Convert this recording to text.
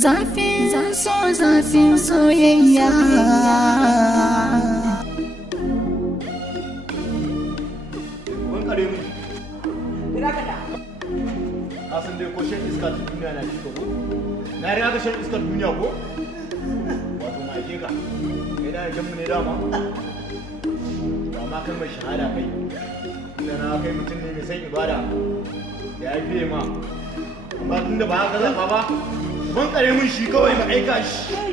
Zafin so, zafin soyayya. Mun kare mu. Ina ka da. Asan dai ko shan iska ta duniya na cika ko? Na riga ka shan iskar duniya ko? Wato ma ke ka. Kai da jan mu ne dama. Ba ma kalmar shahada kai. Inda na kai mutum ne mai san ibada. Ya fiye ma. Amma tunda ba haka zafa ba, mun kare mun shi kawai mu aika shi.